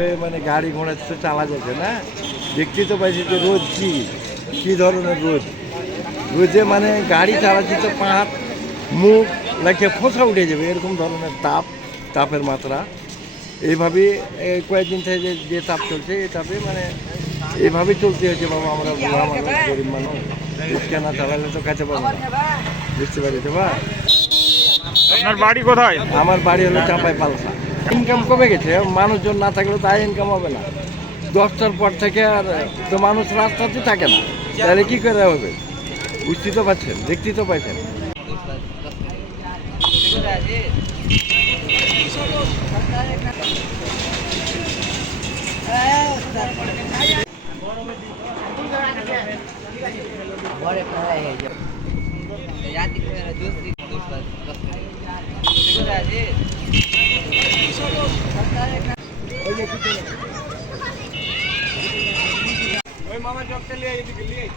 যেভাবে মানে গাড়ি ঘোড়া তো চালা যাচ্ছে না। দেখতে তো পাইছি যে রোদ কি কী ধরনের রোদ। রোদে মানে গাড়ি চালাচ্ছি তো পা হাত মুখ লাগে ফোসা উঠে যাবে এরকম ধরনের তাপ তাপের মাত্রা। এইভাবে কয়েকদিন থেকে যে যে তাপ চলছে এই তাপে মানে এইভাবে চলতে হচ্ছে বাবা আমরা বুড়া মানুষ গরিব মানুষ। রিক্সা না চালালে তো কাছে পাবো না। বুঝতে পারিস বা? আপনার বাড়ি কোথায়? আমার বাড়ি হলো চাপাই পালসা ইনকাম কমে গেছে, মানুষজন না থাকলে তো আয় ইনকাম হবে না। দশটার পর থেকে আর তো মানুষ রাস্তাতে থাকে না। তাহলে কি করে হবে? বুঝতে তো পারছেন দেখতে তো পাইছেন। मामा जॉब से लिया ये दिल्ली?